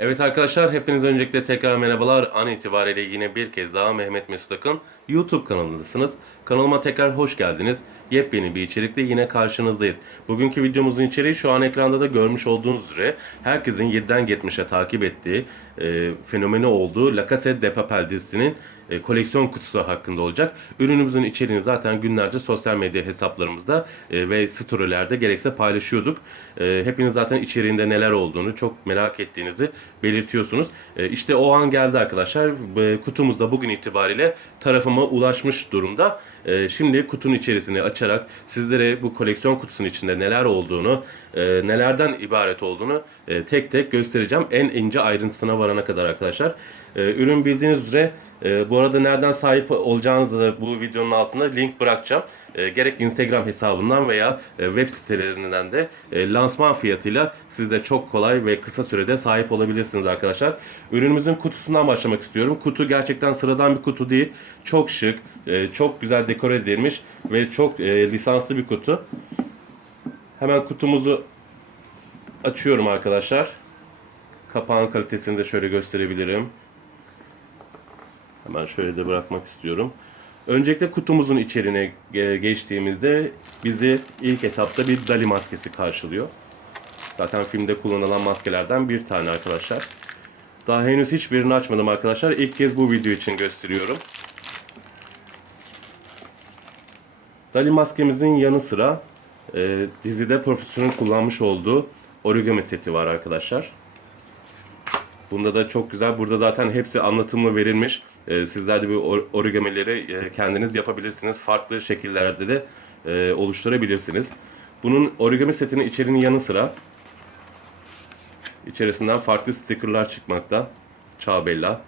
Evet arkadaşlar hepiniz öncelikle tekrar merhabalar. An itibariyle yine bir kez daha Mehmet Mesut Akın YouTube kanalındasınız. Kanalıma tekrar hoş geldiniz. Yepyeni bir içerikle yine karşınızdayız. Bugünkü videomuzun içeriği şu an ekranda da görmüş olduğunuz üzere herkesin 7'den 70'e takip ettiği e, fenomeni olduğu La Casa de Papel dizisinin e, koleksiyon kutusu hakkında olacak. Ürünümüzün içeriğini zaten günlerce sosyal medya hesaplarımızda e, ve storylerde gerekse paylaşıyorduk. E, hepiniz zaten içeriğinde neler olduğunu çok merak ettiğinizi belirtiyorsunuz. E, işte o an geldi arkadaşlar. E, kutumuz da bugün itibariyle tarafıma ulaşmış durumda. E, şimdi kutunun içerisini açarak sizlere bu koleksiyon kutusunun içinde neler olduğunu, e, nelerden ibaret olduğunu e, tek tek göstereceğim. En ince ayrıntısına varana kadar arkadaşlar. E, ürün bildiğiniz üzere e, bu arada nereden sahip olacağınızı da bu videonun altına link bırakacağım. E, gerek Instagram hesabından veya e, web sitelerinden de e, lansman fiyatıyla siz de çok kolay ve kısa sürede sahip olabilirsiniz arkadaşlar. Ürünümüzün kutusundan başlamak istiyorum. Kutu gerçekten sıradan bir kutu değil. Çok şık, e, çok güzel dekore edilmiş ve çok e, lisanslı bir kutu. Hemen kutumuzu açıyorum arkadaşlar. Kapağın kalitesini de şöyle gösterebilirim. Hemen şöyle de bırakmak istiyorum. Öncelikle kutumuzun içeriğine geçtiğimizde bizi ilk etapta bir Dali maskesi karşılıyor. Zaten filmde kullanılan maskelerden bir tane arkadaşlar. Daha henüz hiçbirini açmadım arkadaşlar. İlk kez bu video için gösteriyorum. Dali maskemizin yanı sıra e, dizide profesörün kullanmış olduğu origami seti var arkadaşlar. Bunda da çok güzel. Burada zaten hepsi anlatımlı verilmiş. Ee, sizler de bu or- origamileri e, kendiniz yapabilirsiniz. Farklı şekillerde de e, oluşturabilirsiniz. Bunun origami setinin içeriğinin yanı sıra içerisinden farklı stickerlar çıkmakta. Çağbella.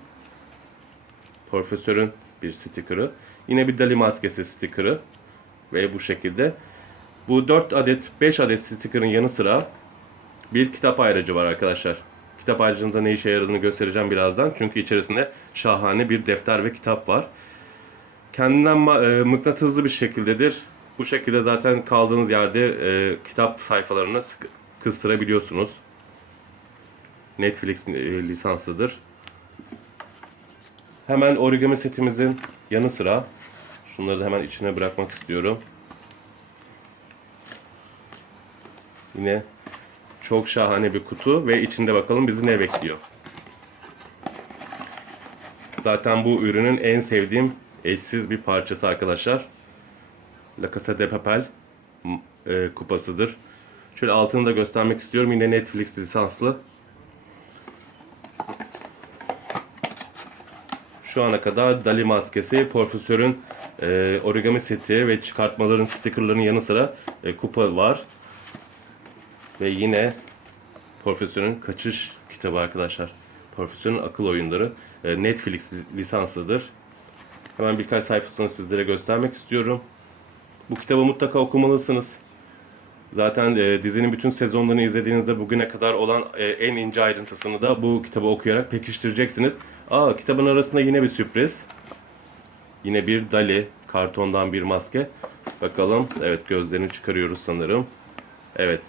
Profesörün bir sticker'ı. Yine bir Dali maskesi sticker'ı. Ve bu şekilde. Bu 4 adet, 5 adet sticker'ın yanı sıra bir kitap ayrıcı var arkadaşlar. Kitap ayrıcında ne işe yaradığını göstereceğim birazdan. Çünkü içerisinde şahane bir defter ve kitap var. Kendinden e, mıknatıslı bir şekildedir. Bu şekilde zaten kaldığınız yerde e, kitap sayfalarını kıstırabiliyorsunuz. Netflix e, lisanslıdır. Hemen origami setimizin yanı sıra şunları da hemen içine bırakmak istiyorum. Yine çok şahane bir kutu ve içinde bakalım bizi ne bekliyor. Zaten bu ürünün en sevdiğim eşsiz bir parçası arkadaşlar. La Casa de Papel e, kupasıdır. Şöyle altını da göstermek istiyorum. Yine Netflix lisanslı. Şu ana kadar Dali maskesi, Profesör'ün e, origami seti ve çıkartmaların, stickerların yanı sıra e, kupa var. Ve yine Profesör'ün kaçış kitabı arkadaşlar. Profesör'ün akıl oyunları. E, Netflix lisanslıdır. Hemen birkaç sayfasını sizlere göstermek istiyorum. Bu kitabı mutlaka okumalısınız. Zaten e, dizinin bütün sezonlarını izlediğinizde bugüne kadar olan e, en ince ayrıntısını da bu kitabı okuyarak pekiştireceksiniz. Aa kitabın arasında yine bir sürpriz. Yine bir Dali kartondan bir maske. Bakalım. Evet gözlerini çıkarıyoruz sanırım. Evet.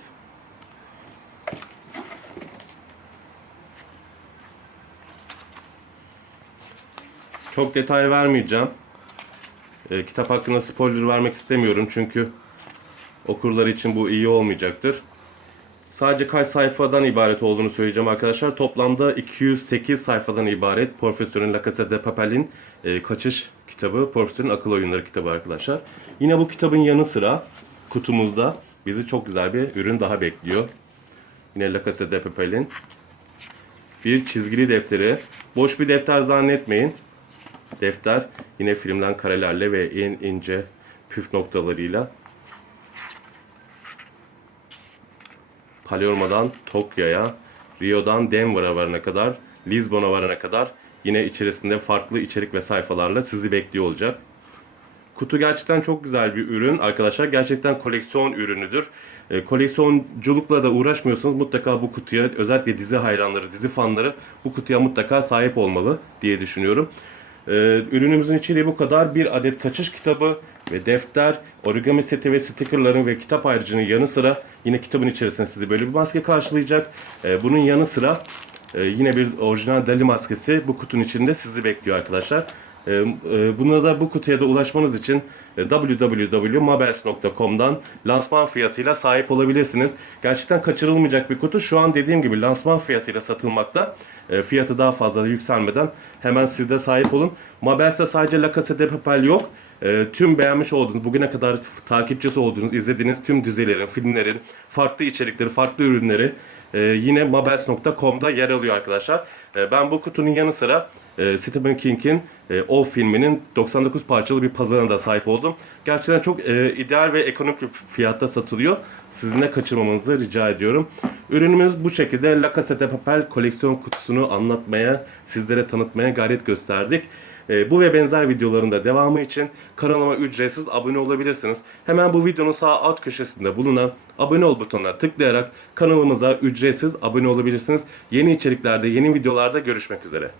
Çok detay vermeyeceğim. E, kitap hakkında spoiler vermek istemiyorum çünkü okurlar için bu iyi olmayacaktır. Sadece kaç sayfadan ibaret olduğunu söyleyeceğim arkadaşlar. Toplamda 208 sayfadan ibaret Profesörün La Casa de Papel'in e, kaçış kitabı, Profesörün akıl oyunları kitabı arkadaşlar. Yine bu kitabın yanı sıra kutumuzda bizi çok güzel bir ürün daha bekliyor. Yine La Casa de Papel'in bir çizgili defteri. Boş bir defter zannetmeyin. Defter yine filmden karelerle ve en ince püf noktalarıyla Palermo'dan Tokyo'ya, Rio'dan Denver'a varana kadar, Lisbon'a varana kadar yine içerisinde farklı içerik ve sayfalarla sizi bekliyor olacak. Kutu gerçekten çok güzel bir ürün arkadaşlar. Gerçekten koleksiyon ürünüdür. E, koleksiyonculukla da uğraşmıyorsanız mutlaka bu kutuya özellikle dizi hayranları, dizi fanları bu kutuya mutlaka sahip olmalı diye düşünüyorum. E, ürünümüzün içeriği bu kadar. Bir adet kaçış kitabı ve defter, origami seti ve stickerların ve kitap ayrıcının yanı sıra yine kitabın içerisinde sizi böyle bir maske karşılayacak. E, bunun yanı sıra e, yine bir orijinal Dali maskesi bu kutunun içinde sizi bekliyor arkadaşlar. E, e, buna da bu kutuya da ulaşmanız için e, www.mabels.com'dan lansman fiyatıyla sahip olabilirsiniz. Gerçekten kaçırılmayacak bir kutu. Şu an dediğim gibi lansman fiyatıyla satılmakta. E, fiyatı daha fazla yükselmeden hemen siz de sahip olun. Mabels'te sadece La Casa de Papel yok. Tüm beğenmiş olduğunuz, bugüne kadar takipçisi olduğunuz, izlediğiniz tüm dizilerin, filmlerin, farklı içerikleri, farklı ürünleri e, yine mabels.com'da yer alıyor arkadaşlar. E, ben bu kutunun yanı sıra e, Stephen King'in e, O filminin 99 parçalı bir pazarına da sahip oldum. Gerçekten çok e, ideal ve ekonomik bir fiyatta satılıyor. Sizin de kaçırmamanızı rica ediyorum. Ürünümüz bu şekilde La Casa de Papel koleksiyon kutusunu anlatmaya, sizlere tanıtmaya gayret gösterdik. E, bu ve benzer videoların da devamı için kanalıma ücretsiz abone olabilirsiniz. Hemen bu videonun sağ alt köşesinde bulunan abone ol butonuna tıklayarak kanalımıza ücretsiz abone olabilirsiniz. Yeni içeriklerde, yeni videolarda görüşmek üzere.